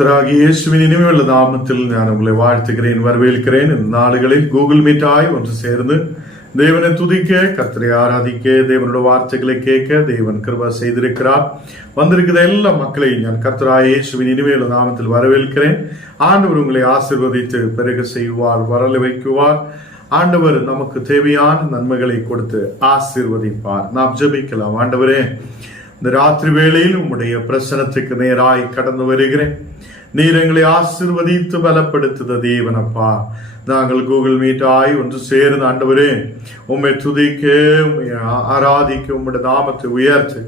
கர்த்தராகிய இயேசுவின் இனிமையுள்ள நாமத்தில் நான் உங்களை வாழ்த்துகிறேன், வரவேற்கிறேன். இந்த நாடுகளில் கூகுள் மீட்டாய் ஒன்று சேர்ந்து தேவனை துதிக்க, கர்த்தரை ஆராதிக்க, தேவனோட வார்த்தைகளை கேட்க தேவன் கிருபை செய்திருக்கிறார். வந்திருக்கிற எல்லா மக்களையும் நான் கர்த்தராகிய இயேசுவின் இனிமையுள்ள நாமத்தில் வரவேற்கிறேன். ஆண்டவர் உங்களை ஆசீர்வதித்து பெருக செய்வார், வரல வைக்குவார். ஆண்டவர் நமக்கு தேவையான நன்மைகளை கொடுத்து ஆசீர்வதிப்பார். நாம் ஜெபிக்கலாம். ஆண்டவரே, இந்த ராத்திரி வேளையில் உம்முடைய பிரசனத்துக்கு நேராய் கடந்து வருகிறேன். நீர் எங்களை ஆசீர்வதித்து பலப்படுத்துத தேவனப்பா. நாங்கள் கூகுள் மீட்டாய் ஒன்று சேர்ந்து ஆண்டவரே உம்மை துதிக்க, உம்மை ஆராதிக்க, உம்முடைய நாமத்தை உயர்த்து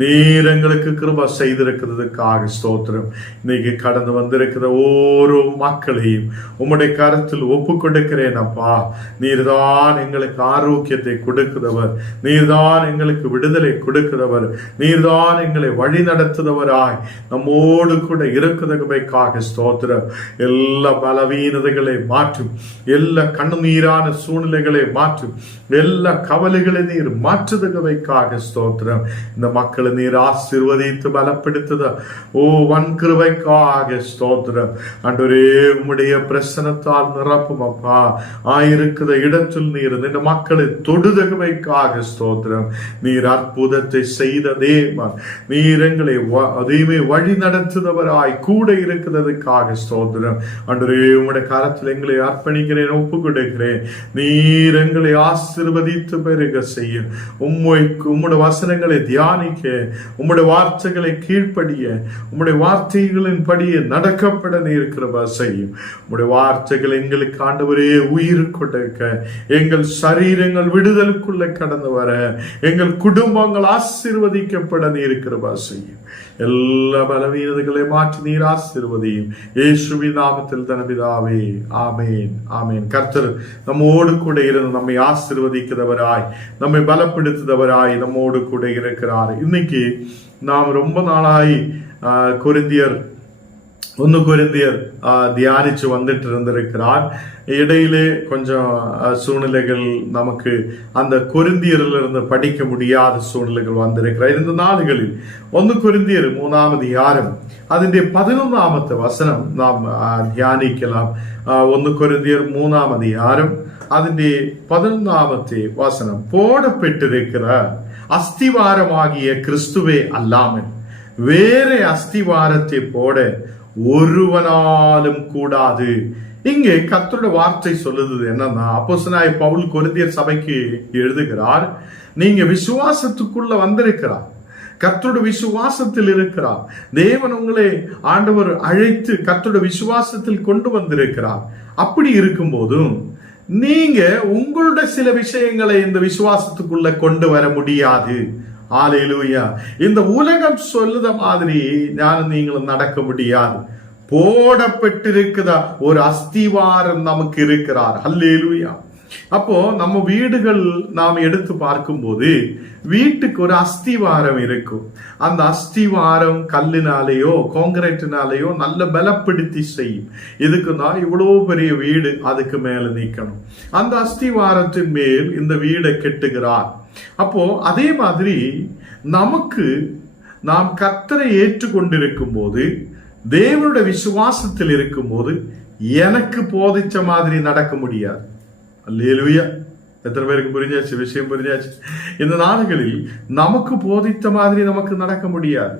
நீர் எங்களுக்கு கிருபை செய்திருக்கிறதுக்காக ஸ்தோத்திரம். இன்னைக்கு கடந்து வந்திருக்கிற ஓரோ மக்களையும் உம்முடைய கருத்தில் ஒப்பு கொடுக்கிறேன் அப்பா. நீர்தான் எங்களுக்கு ஆரோக்கியத்தை கொடுக்கிறவர், நீர்தான் எங்களுக்கு விடுதலை கொடுக்கிறவர், நீர்தான் எங்களை வழி நடத்துகிறவராய் நம்மோடு கூட இருக்கிறதுக்காக ஸ்தோத்திரம். எல்லா பலவீனதைகளை மாற்றும், எல்லா கண்ணீரான சூழ்நிலைகளை மாற்றும், எல்லா கவலைகளை நீர் மாற்றுதவைக்காக ஸ்தோத்திரம். இந்த மக்கள் நீர் ஆசீர்வதித்து பலப்படுத்துத வன்கிருபைக்காக ஸ்தோத்திரம். ஆண்டவரே, உம்முடைய பிரசனத்தால் நிரப்பும் அப்பா. ஆயிருக்கிற இடத்தில் நீர் இந்த மக்களை தொடுதவைக்காக ஸ்தோத்திரம். நீர் அற்புதத்தை செய்த தேவன், நீர் எங்களை அதையுமே வழி நடத்துதவராய் கூட இருக்கிறதுக்காக ஸ்தோத்திரம். ஆண்டவரே, உம்முடைய கரத்தில் எங்களை அர்ப்பணிக்கிறேன், ஒப்பு கொடுக்கிறேன். நீர் எங்களை ஆசீர்வதித்து பெருக செய்யும். உம்முடைய வசனங்களை தியானிக்க, உம்முடைய வார்த்தைகளை கீழ்ப்படிய, உம்முடைய வார்த்தைகளின் படியே நடக்கப்பட நீர் கிருபை செய்யும். உம்முடைய வார்த்தைகள் எங்களுக்கு ஆண்டவரே உயிர் கொடுக்க, எங்கள் சரீரங்கள் விடுதலுக்குள்ள கடந்து வர, எங்கள் குடும்பங்கள் ஆசீர்வதிக்கப்பட நீர் கிருபை செய்யும். எல்லா பலவீனதைகளை மாற்றி நீர் ஆசீர்வதியும். இயேசுவின் நாமத்தில் தனபிதாவே, ஆமேன், ஆமேன். கர்த்தர் நம்மோடு கூட இருந்து நம்மை ஆசீர்வதிக்கிறவராய், நம்மை பலப்படுத்துகிறவராய் நம்மோடு கூட இருக்கிறார். இன்னைக்கு நாம் ரொம்ப நாளாய் கொரிந்தியர் 1 கொரிந்தியர் தியானிச்சு வந்துட்டு இருந்திருக்கிறார். இடையிலே கொஞ்சம் சூழ்நிலைகள் நமக்கு அந்த கொரிந்தியரில் இருந்து படிக்க முடியாத சூழ்நிலைகள் வந்திருக்கிறார். இந்த நாடுகளில் 1 கொரிந்தியர் 3ஆம் அதிகாரம் അതിന്റെ 11ാമത്തെ വസനം നാം ധ്യാനിக்கலாம். 1 கொரிந்தியர் 3ஆம் அதிகாரம் അതിന്റെ 11ാമത്തെ വസനം. போடப்பட்டிருக்கிற அஸ்திவாரமாகிய கிறிஸ்துவே அல்லாமல் வேற அஸ்திவாரத்தை போட ஒருவனாலும் கூடாது. இங்கே கர்த்தருடைய வார்த்தை சொல்லுது என்னன்னா, அப்போஸ்தலனாகிய பவுல் கொரிந்தியர் சபைக்கு எழுதுகிறார். நீங்க விசுவாசத்துக்குள்ள வந்திருக்கிறார், கர்த்தருடைய விசுவாசத்தில் இருக்கிறார். தேவன் உங்களை ஆண்டவர் அழைத்து கர்த்தருடைய விசுவாசத்தில் கொண்டு வந்திருக்கிறார். அப்படி இருக்கும் போதும் நீங்க உங்களுடைய சில விஷயங்களை இந்த விசுவாசத்துக்குள்ள கொண்டு வர முடியாது. ஹல்லேலூயா. இந்த உலகம் சொல்லுத மாதிரி ஞானம் நீங்களும் நடக்க முடியாது. போடப்பட்டிருக்கிற ஒரு அஸ்திவாரம் நமக்கு இருக்கிறார். ஹல்லேலூயா. அப்போ நம்ம வீடுகள் நாம் எடுத்து பார்க்கும்போது வீட்டுக்கு ஒரு அஸ்திவாரம் இருக்கும். அந்த அஸ்திவாரம் கல்லினாலேயோ கான்கிரீட்டினாலேயோ நல்ல பலப்படுத்தி செய்யும். இதுக்குதான் இவ்வளவு பெரிய வீடு அதுக்கு மேல நிக்கணும். அந்த அஸ்திவாரத்தின் மேல் இந்த வீடை கட்டுகிறார். அப்போ அதே மாதிரி நமக்கு நாம் கர்த்தரை ஏற்றுக்கொண்டிருக்கும் போது, தேவனுடைய விசுவாசத்தில் இருக்கும் போது எனக்கு போதிச்ச மாதிரி நடக்க முடியாது. அல்லேலூயா. எத்தனை பேருக்கு புரிஞ்சாச்சு? விஷயம் புரிஞ்சாச்சு? இந்த நாடுகளில் நமக்கு போதித்த மாதிரி நமக்கு நடக்க முடியாது.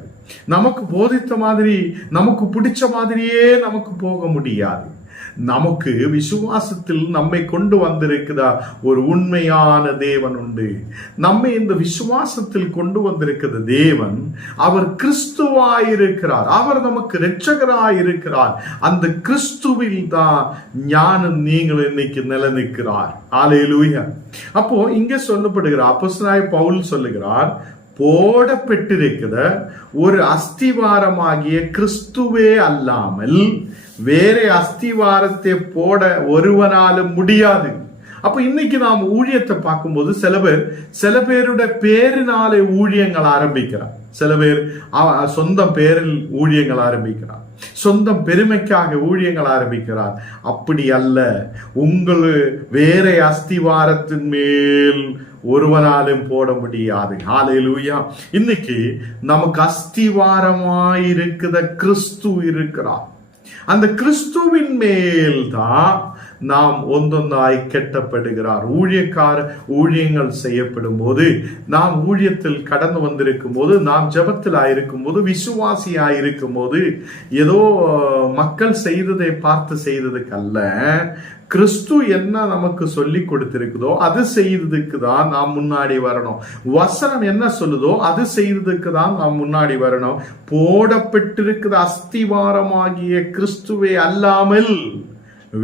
நமக்கு போதித்த மாதிரி, நமக்கு பிடிச்ச மாதிரியே நமக்கு போக முடியாது. நமக்கு விசுவாசத்தில் நம்மை கொண்டு வந்திருக்கிற ஒரு உண்மையான தேவன் உண்டு. நம்மை இந்த விசுவாசத்தில் கொண்டு வந்திருக்கிற தேவன் அவர் கிறிஸ்துவாயிருக்கிறார். அவர் நமக்கு இரட்சகராயிருக்கிறார். அந்த கிறிஸ்துவில் தான் ஞானம் நீங்கள் இன்னைக்கு நிலைநிற்கிறார். ஹல்லேலூயா. அப்போ இங்க சொல்லப்படுகிற அப்போஸ்தலனாகிய பவுல் சொல்லுகிறார், போடப்பட்டிருக்கிற ஒரு அஸ்திவாரமாகிய கிறிஸ்துவே அல்லாமல் வேற அஸ்திவாரத்தை போட ஒருவனாலும் முடியாது. அப்ப இன்னைக்கு நாம் ஊழியத்தை பார்க்கும்போது சில பேருடைய பேரினாலே ஊழியங்கள் ஆரம்பிக்கிறார். சில பேர் சொந்த பேரில் ஊழியங்கள் ஆரம்பிக்கிறார், சொந்த பெருமைக்காக ஊழியங்கள் ஆரம்பிக்கிறார். அப்படி அல்ல. உங்கள் வேற அஸ்திவாரத்தின் மேல் ஒருவனாலும் போட முடியாது. ஹல்லேலூயா. இன்னைக்கு நமக்கு அஸ்திவாரமாயிருக்கிற கிறிஸ்து இருக்கிறார். அந்த கிறிஸ்துவின் மேல் தான் நாம் ஒன்றொன்றாய் கெட்டப்படுகிறார். ஊழியங்கள் செய்யப்படும் போது, நாம் ஊழியத்தில் கடந்து வந்திருக்கும் போது, நாம் ஜெபத்தில் ஆயிருக்கும் போது, விசுவாசி ஆயிருக்கும் போது, ஏதோ மக்கள் செய்ததை பார்த்து செய்ததுக்கு அல்ல, கிறிஸ்து என்ன நமக்கு சொல்லி கொடுத்திருக்குதோ அது செய்ததுக்கு தான் நாம் முன்னாடி வரணும். வசனம் என்ன சொல்லுதோ அது செய்ததுக்கு தான் நாம் முன்னாடி வரணும். போடப்பட்டிருக்கிற அஸ்திவாரமாகிய கிறிஸ்துவே அல்லாமல்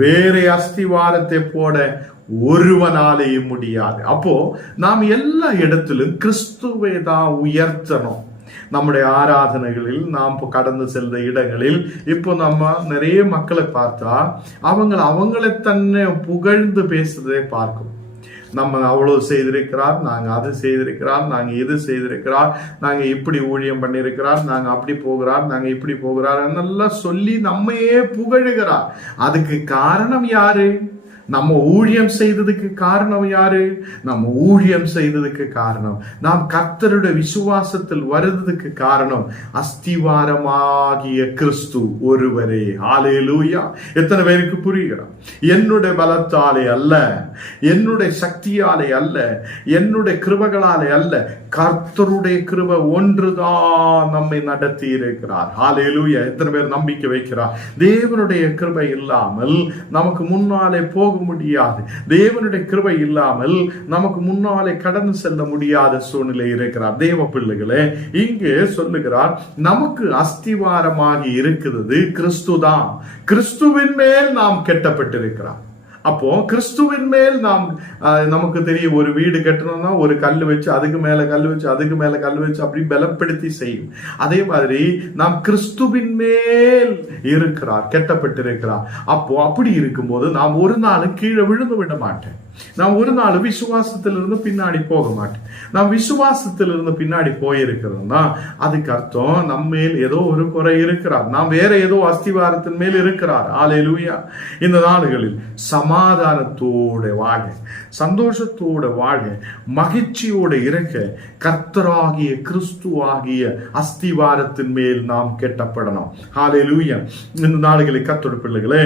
வேற அஸ்திவாரத்தை போட ஒருவனாலேயும் முடியாது. அப்போ நாம் எல்லா இடத்திலும் கிறிஸ்துவை தான் உயர்த்தணும். நம்முடைய ஆராதனைகளில், நாம் கடந்து செல்ற இடங்களில், இப்போ நம்ம நிறைய மக்களை பார்த்தா அவங்களை தன்னை புகழ்ந்து பேசுறதை பார்க்கும். நம்ம அவ்வளவு செய்திருக்கிறார், நாங்க அது செய்திருக்கிறார், நாங்க இது செய்திருக்கிறார், நாங்க இப்படி ஊழியம் பண்ணிருக்கிறார், நாங்க அப்படி போகிறார், நாங்க இப்படி போகிறார் என்னெல்லாம் சொல்லி நம்மையே புகழுகிறார். அதுக்கு காரணம் யாரு? நம்ம ஊழியம் செய்ததுக்கு காரணம் யாரு? நம்ம ஊழியம் செய்ததுக்கு காரணம், நாம் கர்த்தருடைய விசுவாசத்தில் வருவதற்கு காரணம் அஸ்திவாரமாகிய கிறிஸ்து ஒருவரே. ஹல்லேலூயா! எத்தனை பேருக்கு புரிகிறோம்? என்னுடைய பலத்தாலே அல்ல, என்னுடைய சக்தியாலே அல்ல, என்னுடைய கிருபைகளாலே அல்ல, கர்த்தருடைய கிருபை ஒன்றுதான் நம்மை நடத்தி இருக்கிறார். ஹல்லேலூயா! எத்தனை பேர் நம்பிக்கை வைக்கிறார்? தேவனுடைய கிருபை இல்லாமல் நமக்கு முன்னாலே போக முடியாது. தேவனுடைய கிருபை இல்லாமல் நமக்கு முன்னாலே கடந்து செல்ல முடியாத சூழ்நிலை இருக்கிறார். தேவ பிள்ளைகளே, இங்கே சொல்லுகிறார், நமக்கு அஸ்திவாரமாகி இருக்கிறது கிறிஸ்து தான். கிறிஸ்துவின் மேல் நாம் கெட்டப்பட்டிருக்கிறார். அப்போ கிறிஸ்துவின் மேல் நமக்கு தெரியும், ஒரு வீடு கட்டணும்னா ஒரு கல் வச்சு அதுக்கு மேல கல் வச்சு அதுக்கு மேல கல் வச்சு அப்படி பலப்படுத்தி செய்யும். அதே மாதிரி நாம் கிறிஸ்துவின் மேல் இருக்கிறார், கெட்டப்பட்டிருக்கிறார். அப்போ அப்படி இருக்கும்போது நாம் ஒரு நாளும் கீழே விழுந்து விட மாட்டேன். நாம் ஒரு நாள் விசுவாசத்திலிருந்து பின்னாடி போக மாட்டேன். நாம் விசுவாசத்திலிருந்து பின்னாடி போயிருக்கிறோம்னா அதுக்கு அர்த்தம் நம்ம மேல் ஏதோ ஒரு குறை இருக்கிறார், நாம் வேற ஏதோ அஸ்திவாரத்தின் மேல் இருக்கிறார். ஹல்லேலூயா! இந்த நாடுகளில் சமாதானத்தோட வாழ, சந்தோஷத்தோட வாழ, மகிழ்ச்சியோட இருக்க கர்த்தராகிய கிறிஸ்து ஆகிய அஸ்திவாரத்தின் மேல் நாம் கெட்டப்படணும். ஹல்லேலூயா! இந்த நாடுகளில் கர்த்தருடைய பிள்ளைகளே,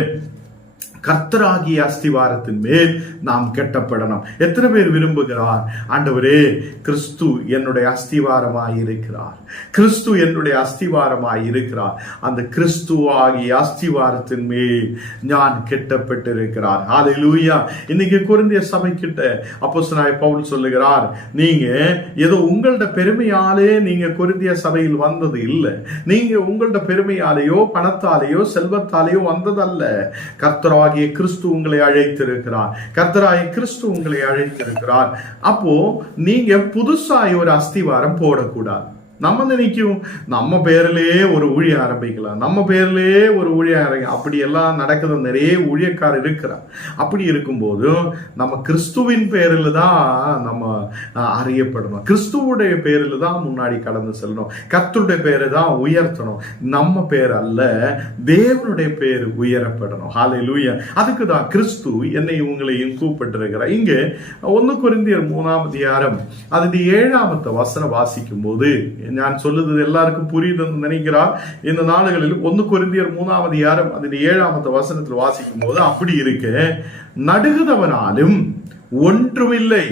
கர்த்தராகிய அஸ்திவாரத்தின் மேல் நாம் கெட்டப்படணும். எத்தனை பேர் விரும்புகிறார், ஆண்டவரே கிறிஸ்து என்னுடைய அஸ்திவாரமாய் இருக்கிறார், கிறிஸ்து என்னுடைய அஸ்திவாரமாய் இருக்கிறார், அந்த கிறிஸ்து ஆகிய அஸ்திவாரத்தின் மேல் நான் கெட்டப்பட்டிருக்கிறார். ஹல்லேலூயா! இன்னைக்கு கொரிந்திய சபை கிட்ட அப்போஸ்தலனாகிய பவுல் சொல்லுகிறார், நீங்க ஏதோ உங்களோட பெருமையாலே நீங்க கொரிந்திய சபையில் வந்தது இல்லை, நீங்க உங்களோட பெருமையாலேயோ பணத்தாலேயோ செல்வத்தாலேயோ வந்ததல்ல. கர்த்தராகிய கிறிஸ்து உங்களை அழைத்திருக்கிறார், கர்த்தராகிய கிறிஸ்து உங்களை அழைத்திருக்கிறார். அப்போ நீங்க புதுசாய் ஒரு அஸ்திவாரம் போடக்கூடாது. நம்ம நினைக்கும் நம்ம பேர்லயே ஒரு ஊழிய ஆரம்பிக்கலாம், நம்ம பேர்லயே ஒரு ஊழிய அப்படி எல்லாம் நடக்குது. நிறைய ஊழியக்காரர் இருக்கிறார். அப்படி இருக்கும்போது நம்ம கிறிஸ்துவின் பேரில் தான் நம்ம அறியப்படணும், கிறிஸ்துவுடைய பேரில் தான் முன்னாடி கடந்து செல்லணும், கர்த்தருடைய பேரை தான் உயர்த்தணும். நம்ம பேர் அல்ல, தேவனுடைய பேர் உயரப்படணும். ஹல்லேலூயா! அதுக்கு தான் கிறிஸ்து என்னை உங்களையும் கூப்பிட்டிருக்கிறார். இங்கே 1 கொரிந்தியர் 3ஆம் அதிகாரம் அது 7ஆம் வசனம் வாசிக்கும் போது, நான் சொல்லுது எல்லாருக்கும் புரியுதுன்னு நினைக்கிறார். இந்த நாடுகளில் 1 கொரிந்தியர் 3ஆம் அதிகாரம் அதில் 7ஆம் வசனத்தில் வாசிக்கும் போது அப்படி இருக்கு, நடுகுதவனாலும் ஒன்றுமில்லை,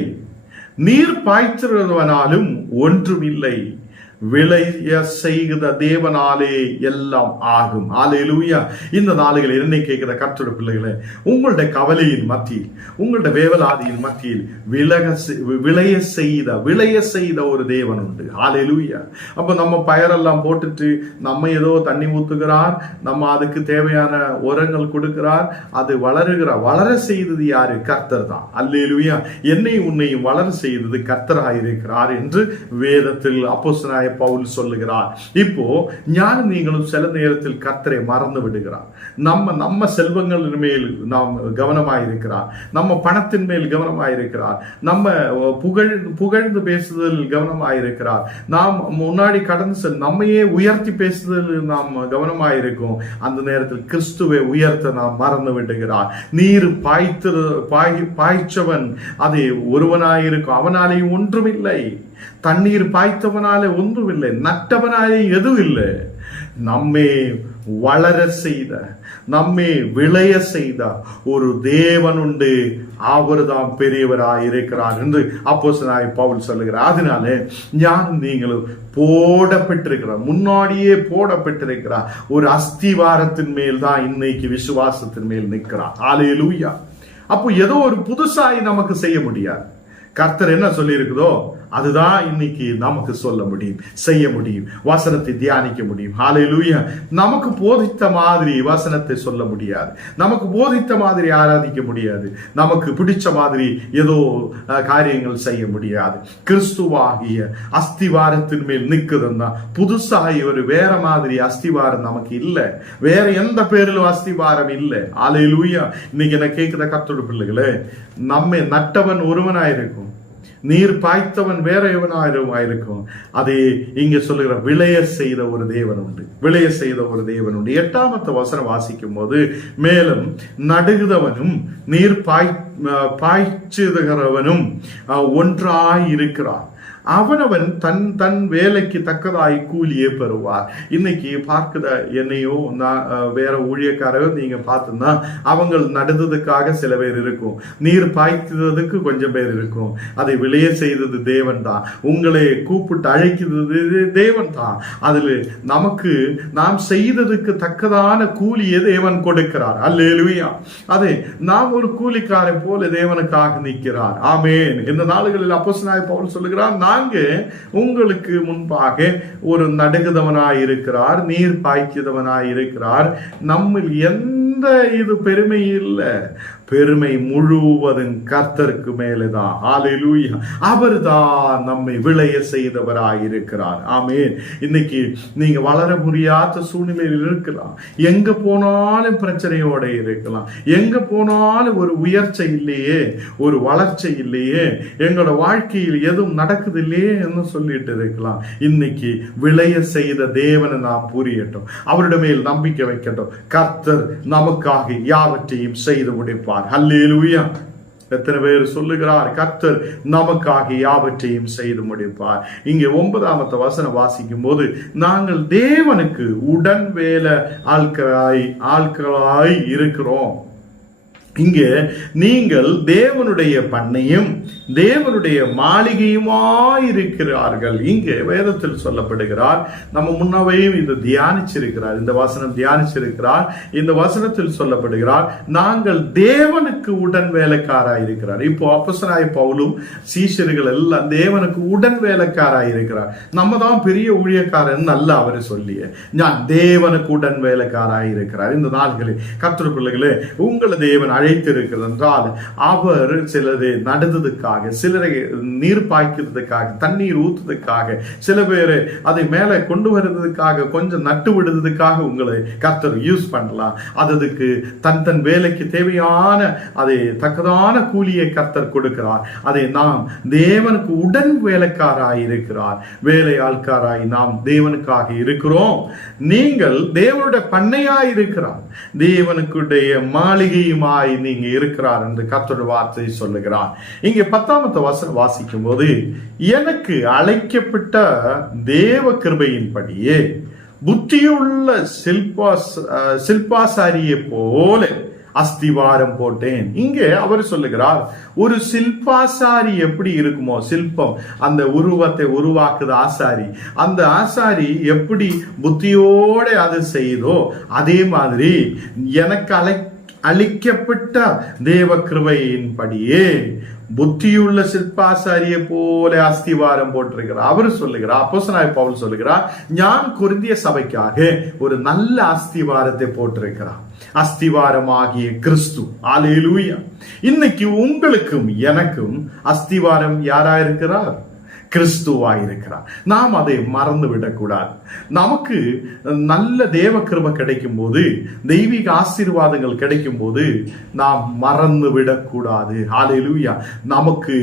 நீர் பாய்ச்சுவனாலும் ஒன்றுமில்லை, விளைய செய்கிற தேவனாலே எல்லாம் ஆகும். ஹல்லேலூயா! இந்த நாளுகளில் என்னை கேட்கிற கர்த்தருடைய பிள்ளைகளே, உங்களுடைய கவலையின் மத்தியில், உங்களுடைய வேவலாதியின் மத்தியில் விளைய செய்த ஒரு தேவன் உண்டு. ஹல்லேலூயா! அப்ப நம்ம பயிரெல்லாம் போட்டுட்டு நம்ம ஏதோ தண்ணி ஊத்துகிறார், நம்ம அதுக்கு தேவையான உரங்கள் கொடுக்கிறார், அது வளர செய்தது யாரு? கர்த்தர் தான். ஹல்லேலூயா! என்னை உன்னையும் வளர செய்தது கர்த்தராயிருக்கிறார் என்று வேதத்தில் அப்போஸ்தலனாகிய பவுல் சொல்லுகிறார். இப்போ ஞானம் நீங்களும் சில நேரத்தில் கர்த்தரை மறந்து விடுகிறார். நம்ம செல்வங்கள் மேல் நாம் கவனமாயிருக்கிறார், நம்ம பணத்தின் மேல் கவனமாயிருக்கிறார், நம்ம புகழ்ந்து பேசுதல் கவனமாயிருக்கிறார், நாம் முன்னாடி கடந்து நம்மையே உயர்த்தி பேசுதல் நாம் கவனமாயிருக்கும். அந்த நேரத்தில் கிறிஸ்துவை உயர்த்த நாம் மறந்து விடுகிறார். நீர் பாய்ச்சவன் அது ஒருவனாயிருக்கும், அவனாலே ஒன்றுமில்லை. தண்ணீர் பாய்த்தவனாலே ஒன்றுமில்லை, நட்டவனாலே எதுவும் இல்லை. நம்மை வளர செய்த, நம்மை விளைய செய்த ஒரு தேவன் உண்டு, அவர்தான் பெரியவராய் இருக்கிறார் என்று அப்போஸ்தலனாகிய பவுல் சொல்லுகிறார். அதனால ஞானம் நீங்களும் போடப்பட்டிருக்கிறார், முன்னாடியே போடப்பட்டிருக்கிறார். ஒரு அஸ்திவாரத்தின் மேல் தான் இன்னைக்கு விசுவாசத்தின் மேல் நிற்கிறார். ஹல்லேலூயா. அப்போ ஏதோ ஒரு புதுசாய் நமக்கு செய்ய முடியாது. கர்த்தர் என்ன சொல்லி இருக்குதோ அதுதான் இன்னைக்கு நமக்கு சொல்ல முடியும், செய்ய முடியும், வசனத்தை தியானிக்க முடியும். ஹல்லேலூயா. நமக்கு போதித்த மாதிரி வசனத்தை சொல்ல முடியாது, நமக்கு போதித்த மாதிரி ஆராதிக்க முடியாது, நமக்கு பிடிச்ச மாதிரி ஏதோ காரியங்கள் செய்ய முடியாது. கிறிஸ்துவாகிய அஸ்திவாரத்தின் மேல் நிற்குதுன்னா புதுசாக ஒரு வேற மாதிரி அஸ்திவாரம் நமக்கு இல்லை, வேற எந்த பேரிலும் அஸ்திவாரம் இல்லை. ஹல்லேலூயா. இன்னைக்கு என்ன கேட்கிற கர்த்தருடைய பிள்ளைகளே, நம்மை நட்டவன் ஒருவனாயிருக்கும், நீர் பாய்த்தவன் வேற எவனாயிருக்கும். அதை இங்க சொல்லுகிற விளைய செய்த ஒரு தேவன் உண்டு, விளைய செய்த ஒரு தேவன் உண்டு. 8ஆம் வசனம் வாசிக்கும் போது, மேலும் நடுகுதவனும் நீர் பாய்ச்சுகிறவனும் ஒன்றாய் இருக்கிறார், அவனவன் தன் தன் வேலைக்கு தக்கதாய் கூலியே பெறுவார். இன்னைக்கு பார்க்குற என்னையோ வேற ஊழியக்காரோ நீங்க பார்த்தோம்னா அவங்க நடுந்ததுக்காக சில பேர் இருக்கும், நீர் பாய்த்ததுக்கு கொஞ்சம் பேர் இருக்கும். அதை விளைய செய்தது தேவன் தான், உங்களை கூப்பிட்டு அழைக்கிறது தேவன் தான். அதுல நமக்கு நாம் செய்ததுக்கு தக்கதான கூலியை தேவன் கொடுக்கிறார். அல்லேலூயா. அதே நாம் ஒரு கூலிக்காரை போல தேவனுக்காக நிற்கிறார். ஆமேன். இந்த நாளுகளில் அப்போஸ்தலனாகிய பவுல் சொல்லுகிறார், நாங்க உங்களுக்கு முன்பாக ஒரு நடுகுதவனாய் இருக்கிறார், நீர் பாய்ச்சதவனாய் இருக்கிறார். நம்ம எந்த இது பெருமை இல்லை, பெருமை முழுவதும் கர்த்தருக்கு மேலேதான். ஹல்லேலூயா. அவர்தான் நம்மை விளைய செய்தவராய் இருக்கிறார். ஆமென். இன்னைக்கு நீங்க வளர முடியாத சூழ்நிலையில் இருக்கலாம், எங்க போனாலும் பிரச்சனையோட இருக்கலாம், எங்க போனாலும் ஒரு உயர்ச்சி இல்லையே, ஒரு வளர்ச்சி இல்லையே, எங்களோட வாழ்க்கையில் எதுவும் நடக்குது இல்லையே என்று சொல்லிட்டு இருக்கலாம். இன்னைக்கு விளைய செய்த தேவனை நாம் புரியட்டும், அவருடைய மேல் நம்பிக்கை வைக்கட்டும். கர்த்தர் நமக்காக யாவற்றையும் செய்து முடிப்பார். ஹல்லேலூயா. எத்தனை பேர் சொல்லுகிறார், கர்த்தர் நமக்காக யாவற்றையும் செய்து முடிப்பார். இங்கே 9ஆம் வசனம் வாசிக்கும் போது, நாங்கள் தேவனுக்கு உடன் வேலை ஆட்களாய் இருக்கிறோம். இங்கே நீங்கள் தேவனுடைய பண்ணையும் தேவனுடைய மாளிகையுமாயிருக்கிறார்கள். இங்கே வேதத்தில் சொல்லப்படுகிறார், நம்ம முன்னவையும் இது தியானிச்சிருக்கிறார், இந்த வசனம் தியானிச்சிருக்கிறார். இந்த வசனத்தில் சொல்லப்படுகிறார், நாங்கள் தேவனுக்கு உடன் வேலைக்காராயிருக்கிறார். இப்போ அப்போஸ்தலனாகிய பவுலும் சீஷர்கள் எல்லாம் தேவனுக்கு உடன் வேலைக்காராயிருக்கிறார். நம்ம தான் பெரிய ஊழியக்காரன் அல்ல அவர் சொல்லிய, நான் தேவனுக்கு உடன் வேலைக்காராயிருக்கிறார். இந்த நாள்களில் கர்த்தருடைய பிள்ளைகளே, உங்களை தேவன் அழைத்திருக்கிறது என்றால் அவர் சிலரை நடந்ததுக்காக, சிலரை நீர் பாய்க்கிறதுக்காக, தண்ணீர் ஊத்துறதுக்காக, சில பேரை அதை மேலே கொண்டு வருவதற்காக, கொஞ்சம் நட்டு விடுறதுக்காக உங்களை கர்த்தர் யூஸ் பண்ணலாம். அதுக்கு தன் தன் வேலைக்கு தேவையான அதை தக்கதான கூலியை கர்த்தர் கொடுக்கிறார். அதை நாம் தேவனுக்கு உடன் வேலைக்காராய் இருக்கிறார், வேலை ஆள்காராய் நாம் தேவனுக்காக இருக்கிறோம். நீங்கள் தேவனுடைய பண்ணையாய் இருக்கிறார், தேவனுக்குடைய மாளிகையுமாய் நீங்க இருக்கிறார் என்று கர்த்தருடைய வார்த்தை சொல்லுகிறார். இங்கே 10ஆம் வசனம் வாசிக்கும் போது, எனக்கு அழைக்கப்பட்ட தேவ கிருபையின்படியே புத்தியுள்ள சில்பாசாரியை போல அஸ்திவாரம் போட்டேன். இங்கே அவர் சொல்லுகிறார், ஒரு சில்பாசாரி எப்படி இருக்குமோ, சில்பம் அந்த உருவத்தை உருவாக்குது ஆசாரி, அந்த ஆசாரி எப்படி புத்தியோட அது செய்தோ அதே மாதிரி எனக்கு அளிக்கப்பட்ட தேவ கிருபையின்படியே புத்தியுள்ள சிற்பாசாரியை போல அஸ்திவாரம் போட்டிருக்கிறார். அவர் சொல்லுகிறார், அப்போஸ்தலனாகிய பவுல் சொல்லுகிறார், ஞான் கொரிந்திய சபைக்காக ஒரு நல்ல அஸ்திவாரத்தை போட்டிருக்கிறார், அஸ்திவாரமாகிய கிறிஸ்து. ஹல்லேலூயா. இன்னைக்கு உங்களுக்கும் எனக்கும் அஸ்திவாரம் யாரா இருக்கிறார்? கிறிஸ்துவாயிருக்கிறார். நாம் அதை மறந்து விடக்கூடாது. நமக்கு நல்ல தேவ கிருபை கிடைக்கும் போது, தெய்வீக ஆசீர்வாதங்கள் கிடைக்கும் போது நாம் மறந்து விடக்கூடாது. ஹல்லேலூயா. நமக்கு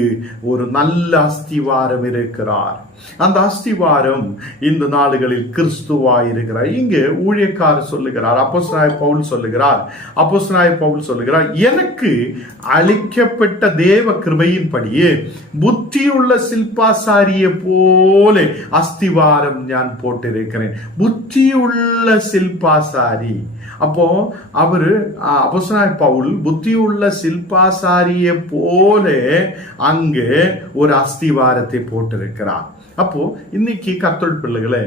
ஒரு நல்ல அஸ்திவாரம் இருக்கிறார். அந்த அஸ்திவாரம் இந்த நாடுகளில் கிறிஸ்துவாயிருக்கிறார். இங்கே ஊழியக்காரர் சொல்லுகிறார், அப்போஸ்தலனாகிய பவுல் சொல்லுகிறார், எனக்கு அளிக்கப்பட்ட தேவ கிருபையின்படியே புத்தியுள்ள சில்பாசாரியை போல அஸ்திவாரம் ஞான் போட்டிருக்கிறேன். புத்தியுள்ள சில்பாசாரி. அப்போ அவரு அப்போஸ்தலனாகிய பவுல் புத்தியுள்ள சில்பாசாரியை போல அங்கே ஒரு அஸ்திவாரத்தை போட்டிருக்கிறார். அப்போ இன்னைக்கு கர்த்தருடைய பிள்ளைகளே,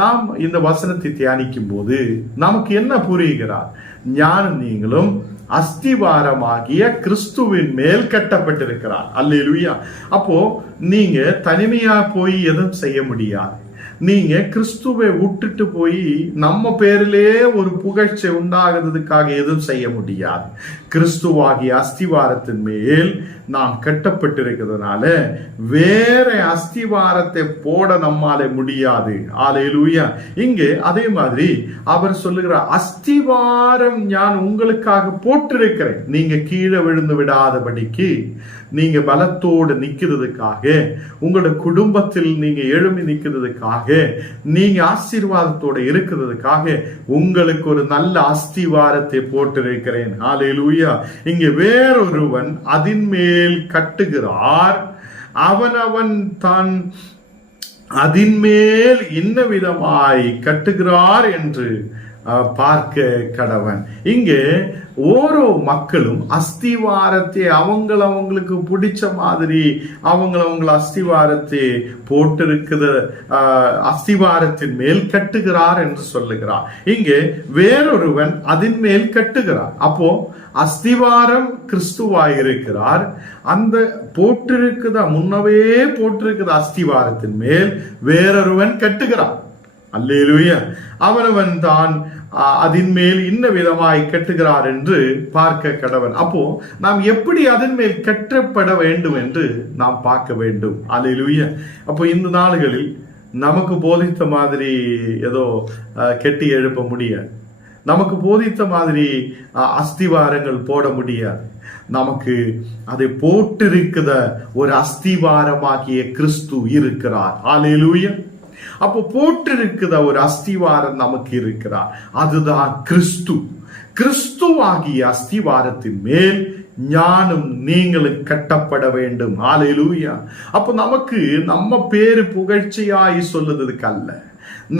நாம் இந்த வசனத்தை தியானிக்கும் போது நமக்கு என்ன புரிகிறார்? ஞானம் நீங்களும் அஸ்திவாரமாகிய கிறிஸ்துவின் மேல் கட்டப்பட்டிருக்கிறார். அல்லேலூயா. அப்போ நீங்க தனிமையா போய் எதுவும் செய்ய முடியாது. நீங்க கிறிஸ்துவை விட்டுட்டு போய் நம்ம பேரிலே ஒரு புகழ்ச்சி உண்டாகிறதுக்காக எதுவும் செய்ய முடியாது. கிறிஸ்துவாகிய அஸ்திவாரத்தின் மேல் நாம் கட்டப்பட்டிருக்கிறதுனால வேற அஸ்திவாரத்தை போட நம்மால முடியாது. அல்லேலூயா. இங்கே அதே மாதிரி அவர் சொல்லுகிறார், அஸ்திவாரம் நான் உங்களுக்காக போட்டிருக்கிறேன். நீங்க கீழே விழுந்து விடாதபடிக்கு, நீங்க பலத்தோடு நிக்கிறதுக்காக, உங்களோட குடும்பத்தில் நீங்க எழும்பி நிக்கிறதுக்காக, நீங்க ஆசீர்வாதத்தோட இருக்கிறதுக்காக உங்களுக்கு ஒரு நல்ல அஸ்திவாரத்தை போட்டிருக்கிறேன். ஹல்லேலூயா. இங்கே வேறொருவன் அதின் மேல் கட்டுகிறார், அவன் தான் அதின் மேல் இன்ன விதமாய் கட்டுகிறார் என்று பார்க்க கடவன். இங்கே ஓரோ மக்களும் அஸ்திவாரத்தை அவங்களுக்கு பிடிச்ச மாதிரி அவங்க அஸ்திவாரத்தை போட்டிருக்கிற அஸ்திவாரத்தின் மேல் கட்டுகிறார் என்று சொல்லுகிறார். இங்கே வேறொருவன் அதன் மேல் கட்டுகிறார். அப்போ அஸ்திவாரம் கிறிஸ்துவாயிருக்கிறார். அந்த முன்னவே போட்டிருக்கிற அஸ்திவாரத்தின் மேல் வேறொருவன் கட்டுகிறார். அல்லேலூயா. அவனவன் தான் அதன் மேல் இன்ன விதமாய் கட்டுகிறார் என்று பார்க்க கடவன். அப்போ நாம் எப்படி அதன் மேல் கட்டப்பட வேண்டும் என்று நாம் பார்க்க வேண்டும். அல்லேலூயா. அப்போ இந்த நாடுகளில் நமக்கு போதித்த மாதிரி ஏதோ கெட்டி எழுப்ப முடியாது. நமக்கு போதித்த மாதிரி அஸ்திவாரங்கள் போட முடியாது. நமக்கு அதை போட்டிருக்கிற ஒரு அஸ்திவாரமாகிய கிறிஸ்து இருக்கிறார். அல்லேலூயா. அப்போ போட்டிருக்கிற ஒரு அஸ்திவாரம் நமக்கு இருக்கிறார். அதுதான் கிறிஸ்துவாகிய அஸ்திவாரத்தின் மேல் ஞானம் நீங்களும் கட்டப்பட வேண்டும். ஹல்லேலூயா. அப்போ நமக்கு நம்ம பேரு புகழ்ச்சியாய் சொல்லுறதுக்கு அல்ல,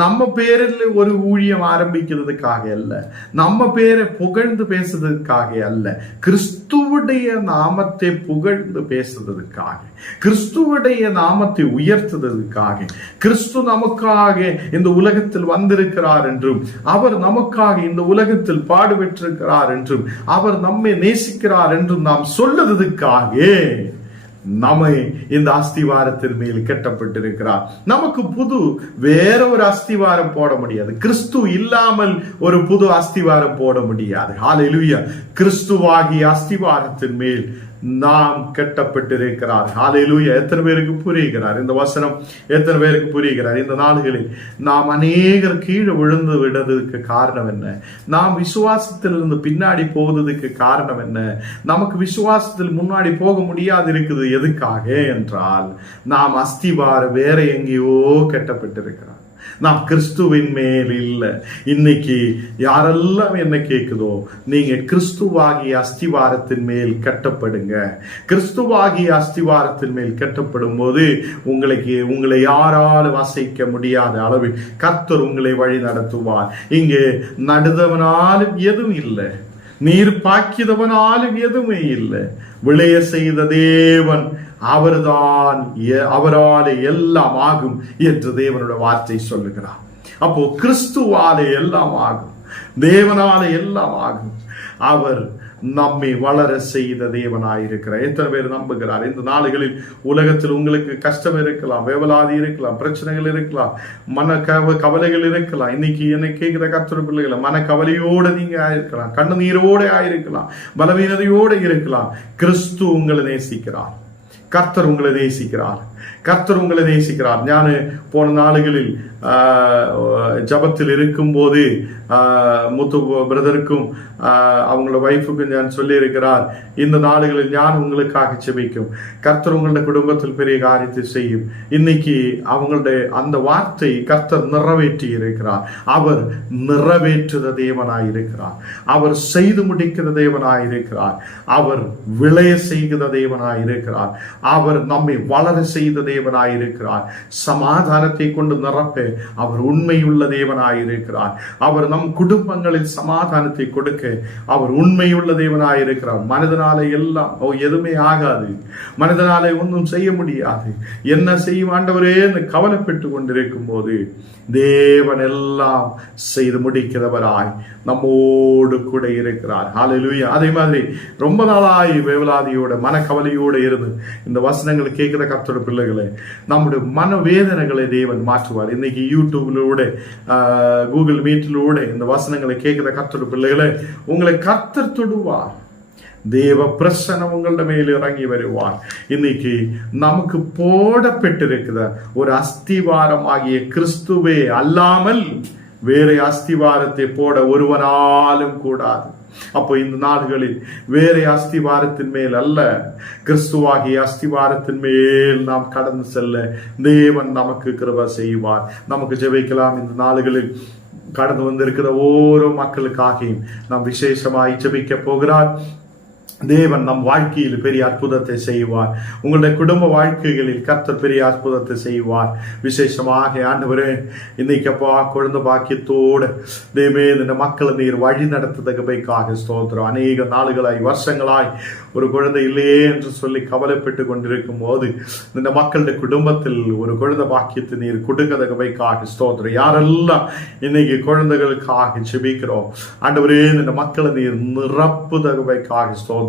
நம்ம பேரில் ஒரு ஊழியம் ஆரம்பிக்கிறதுக்காக அல்ல, நம்ம பேரை புகழ்ந்து பேசுறதுக்காக அல்ல, கிறிஸ்துவுடைய நாமத்தை புகழ்ந்து பேசுறதுக்காக, கிறிஸ்துவுடைய நாமத்தை உயர்த்துவதற்காக, கிறிஸ்து நமக்காக இந்த உலகத்தில் வந்திருக்கிறார் என்றும், அவர் நமக்காக இந்த உலகத்தில் பாடுபட்டிருக்கிறார் என்றும், அவர் நம்மை நேசிக்கிறார் என்றும் நாம் சொல்லுவதற்காக நம்மை இந்த அஸ்திவாரத்தின் மேல் கட்டப்பட்டிருக்கிறார். நமக்கு வேற ஒரு அஸ்திவாரம் போட முடியாது. கிறிஸ்து இல்லாமல் ஒரு புது அஸ்திவாரம் போட முடியாது. ஹல்லேலூயா. கிறிஸ்துவாகிய அஸ்திவாரத்தின் மேல் நாம் கட்டப்பட்டிருக்கிறார். ஹல்லேலூயா. எத்தனை பேருக்கு புரிகிறார் இந்த வசனம்? எத்தனை பேருக்கு புரிகிறார்? இந்த நாடுகளில் நாம் அநேகர் கீழே விழுந்து விடுறதுக்கு காரணம் என்ன? நாம் விசுவாசத்திலிருந்து பின்னாடி போவதற்கு காரணம் என்ன? நமக்கு விசுவாசத்தில் முன்னாடி போக முடியாது இருக்குது. எதுக்காக என்றால் நாம் அஸ்திவாரம் வேற எங்கேயோ கட்டப்பட்டிருக்கிறார். நாம் கிறிஸ்துவின் மேல் இல்லை. இன்னைக்கு யாரெல்லாம் என்ன கேட்குதோ, நீங்க கிறிஸ்துவாகிய அஸ்திவாரத்தின் மேல் கட்டப்படுங்க. கிறிஸ்துவாகிய அஸ்திவாரத்தின் மேல் கட்டப்படும் போது உங்களை யாராலும் அசைக்க முடியாத அளவில் கர்த்தர் உங்களை வழி நடத்துவார். இங்கே நடுதவனாலும் எதுவும் இல்லை, நீர் பாக்கியதவனாலும் எதுவுமே இல்லை. விளைய செய்த தேவன் அவர்தான், அவராலே எல்லாம் ஆகும் என்று தேவனுடைய வார்த்தை சொல்லுகிறார். அப்போ கிறிஸ்துவாலே எல்லாம் ஆகும், தேவனாலே எல்லாம் ஆகும். அவர் நம்மை வளர செய்த தேவனாயிருக்கிறார். எத்தனை பேர் நம்புகிறார்? இந்த நாடுகளில் உலகத்தில் உங்களுக்கு கஷ்டம் இருக்கலாம், வேவலாதி இருக்கலாம், பிரச்சனைகள் இருக்கலாம், மன கவலைகள் இருக்கலாம். இன்னைக்கு என்ன கேட்கிற கர்த்தருடைய பிள்ளைகளை, மன கவலையோடு நீங்க ஆயிருக்கலாம், கண்ணீரோட ஆயிருக்கலாம், பலவீனதையோடு இருக்கலாம். கிறிஸ்து உங்களை நேசிக்கிறார், கர்த்தர் உங்களை நேசிக்கிறார். கர்த்தர் உங்களை நேசிக்கிறார். ஞான போன நாளுகளில் ஜபத்தில் இருக்கும் போது முத்து பிரதருக்கும் அவங்களோட வைஃபுக்கும் நான் சொல்லி இருக்கிறார், இந்த நாளுகளில் ஞான் உங்களுக்காக செபிக்கும், கர்த்தர் உங்களுடைய குடும்பத்தில் பெரிய காரியத்தை செய்யும். இன்னைக்கு அவங்களுடைய அந்த வார்த்தை கர்த்தர் நிறைவேற்றி இருக்கிறார். அவர் நிறைவேற்றுத தேவனாய் இருக்கிறார். அவர் செய்து முடிக்கிற தேவனாய் இருக்கிறார். அவர் விளைய செய்கிற தேவனாய் இருக்கிறார். அவர் நம்மை வளர செய்த தேவனாய் இருக்கிறார். சமாதானத்தை கொண்டு நிரப்ப அவர் உண்மையுள்ள தேவனாய் இருக்கிறார். அவர் நம் குடும்பங்களில் சமாதானத்தை கொடுக்க அவர் உண்மையுள்ள தேவனாய் இருக்கிறார். மனிதனாலே எல்லாம் எதுவுமே ஆகாது, மனிதனாலே ஒன்றும் செய்ய முடியாது, என்ன செய்யும் ஆண்டவரே என்று கவலைப்பட்டு கொண்டிருக்கும் போது தேவன் எல்லாம் செய்து முடிக்கிறவராய் நம்மோடு கூட இருக்கிறார். ஹல்லேலூயா. அதே மாதிரி ரொம்ப நாளாய் வேவலாதியோட மனக்கவலையோடு இருந்து இந்த வசனங்கள் கேட்கிற கர்த்தருடைய பிள்ளைகளே, நம்முடைய மனவேதனைகளை தேவன் மாற்றுவார். இன்னைக்கு யூடியூப்லூட கூகுள் மீட்டிலூட இந்த வசனங்களை கேட்கிற கர்த்தருடைய பிள்ளைகளே, உங்களை கர்த்தர் தொடுவார். தேவ பிரசன்னம் உங்களோட மேல் இறங்கி வருவார். இன்னைக்கு நமக்கு போடப்பட்டிருக்கிற ஒரு அஸ்திவாரம் ஆகிய கிறிஸ்துவே அல்லாமல் வேற அஸ்திவாரத்தை போட ஒருவனாலும் கூடாது. அப்போ இந்த நாடுகளில் வேற அஸ்திவாரத்தின் மேல் அல்ல, கிறிஸ்துவாகிய அஸ்திவாரத்தின் மேல் நாம் கடந்து செல்ல தேவன் நமக்கு கிருபை செய்வார். நமக்கு ஜெபிக்கலாம். இந்த நாடுகளில் கடந்து வந்திருக்கிற ஓரோ மக்களுக்காகவும் நாம் விசேஷமாய் ஜெபிக்க போகிறார். தேவன் நம் வாழ்க்கையில் பெரிய அற்புதத்தை செய்வார். உங்களுடைய குடும்ப வாழ்க்கைகளில் கர்த்தர் பெரிய அற்புதத்தை செய்வார். விசேஷமாக ஆண்டவரே, இன்னைக்கப்பா குழந்தை பாக்கியத்தோடு தேவே இந்த மக்களை நீர் வழி நடத்துவதற்காக ஸ்தோத்திரம். அநேக நாளுகளாய் வருஷங்களாய் ஒரு குழந்தை இல்லையே என்று சொல்லி கவலைப்பட்டு கொண்டிருக்கும் போது இந்த மக்களுடைய குடும்பத்தில் ஒரு குழந்தை பாக்கியத்தை நீர் கொடுக்கதற்காக ஸ்தோத்திரம். யாரெல்லாம் இன்னைக்கு குழந்தைகளுக்காக ஜெபிக்கிறோம் ஆண்டவரே, இந்த மக்களை நீர் நிரப்புதற்காக ஸ்தோத்திரம்.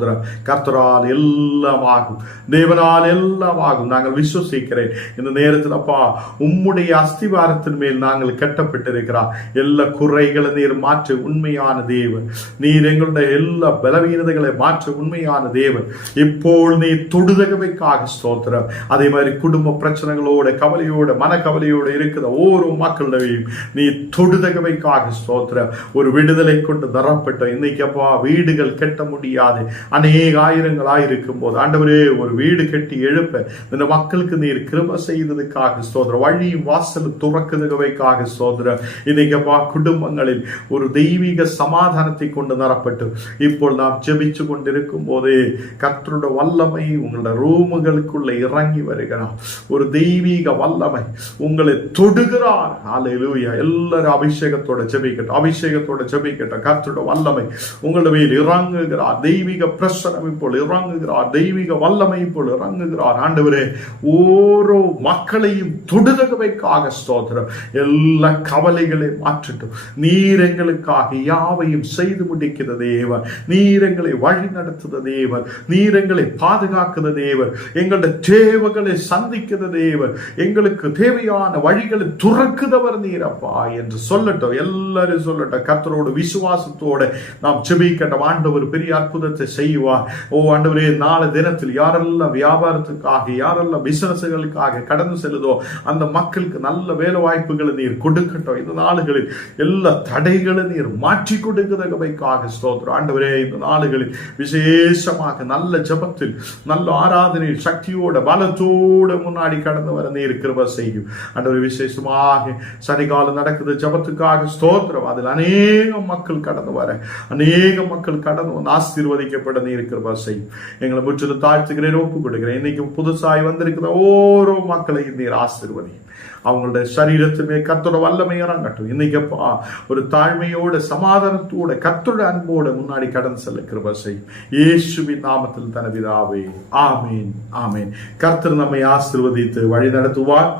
கர்த்தரால் எல்லாம் ஆகும், தேவனால் எல்லாம் ஆகும். நாங்கள் விசுவசிக்கிறேன். இந்த நேரத்தில் அப்பா உம்முடைய அஸ்திவாரத்தின் மேல் நாங்கள் கட்டப்பட்டிருக்கிறார். எல்லா குறைகளை நீர் மாற்ற உண்மையான தேவன். நீர் எங்களுடைய எல்லா பலவீனதைகளை மாற்ற உண்மையான தேவன். இப்போ நீ தொடுதகவைக்காக ஸ்தோத்திரம். அதே மாதிரி குடும்ப பிரச்சனைகளோட கவலையோட மனக்கவலையோட இருக்கிற ஓரோ மக்களையும் நீ தொடுதகவைக்காக ஸ்தோத்திரம். ஒரு விடுதலை கொண்டு தரப்பட்ட இன்னைக்கு அப்பா வீடுகள் கட்ட முடியாது, அநேக ஆயிரங்களாய் இருக்கும் போது ஆண்டவரே ஒரு வீடு கட்டி எழுப்ப இந்த மக்களுக்கு நீர் கிருபை செய்ததுக்காக ஸ்தோத்திரம். வழியும் வாசலும் துறக்குதவைக்காக ஸ்தோத்திரம். இன்னைக்கப்பா குடும்பங்களில் ஒரு தெய்வீக சமாதானத்தை கொண்டு நிரப்பட்டு இப்போ நாம் ஜெபிச்சு கொண்டிருக்கும் போதே கர்த்தருடைய வல்லமை உங்களோட ரூமுகளுக்குள்ள இறங்கி வருகிறார். ஒரு தெய்வீக வல்லமை உங்களை தொடுகிறார். ஹல்லேலூயா. எல்லாரும் அபிஷேகத்தோட ஜெபிக்கட்டும், அபிஷேகத்தோட ஜெபிக்கட்டும். கர்த்தருடைய வல்லமை உங்களோட மேல் இறங்குகிறார். தெய்வீக பிரசனம் இப்போ இறங்குகிறார். தெய்வீக வல்லமை இப்போ இறங்குகிறார். ஆண்டவரே ஓரோ மக்களையும் தொடுதகவைக்காக ஸ்தோத்திரம். எல்லா கவலைகளை மாற்றட்டும். நீர் எங்களுக்காக யாவையும் செய்து முடிக்கிற தேவன். நீர் எங்களை வழி நடத்துத தேவன். நீர் எங்களை பாதுகாக்கிற தேவன். எங்களுடைய தேவைகளை சந்திக்கிற தேவன். எங்களுக்கு தேவையான வழிகளை துறக்குதவர் நீரப்பா என்று சொல்லட்டும். எல்லாரும் சொல்லட்டும். கர்த்தரோட விசுவாசத்தோட நாம் ஜெபிக்கட்டும். ஆண்டவர் பெரிய அற்புதத்தை செய்வார். ஓ ஆண்டவரே, நாளை தினத்தில் யாரெல்லாம் வியாபாரத்துக்காக யாரெல்லாம் பிசினஸ்களுக்காக கடந்து செல்லுதோ அந்த மக்களுக்கு நல்ல வேலை வாய்ப்புகளை நீர் கொடுக்கட்டும். இந்த நாளுகளில் எல்லா தடைகளை நீர் மாற்றி கொடுக்கிறதற்காக ஸ்தோத்திரம். ஆண்டவரே, இந்த நாளுகளில் விசேஷமாக நல்ல ஜபத்தில் நல்ல ஆராதனையில் சக்தியோட பலத்தோட முன்னாடி கடந்து வர நீர் கிருபை செய்யும். ஆண்டவரே, விசேஷமாக சனிகாலம் நடக்குது ஜபத்துக்காக ஸ்தோத்திரம். அதில் அநேக மக்கள் கடந்து வர அநேக மக்கள் கடந்து வந்து ஆசீர்வதிக்கப்பட நீர் கிருபை செய்யும். எங்களை முற்றிலும் தாழ்த்துகிறேன், ஒப்பு கொடுக்கிறேன். இன்னைக்கு புதுசாய் வந்திருக்கிற ஓரோ மக்களையும் நீர் ஆசீர்வதியும். அவங்களுடைய சரீரத்துமே கர்த்தரோட வல்லமை இறங்கட்டும். இன்னைக்கப்பா ஒரு தாழ்மையோட சமாதானத்தோட கர்த்தரோட அன்போட முன்னாடி கடந்து செல்ல கிருபை செய்யும். இயேசுவின் நாமத்தில் தன பிதாவே, ஆமீன், ஆமீன். கர்த்தர் நம்மை ஆசீர்வதித்து வழி நடத்துவார்.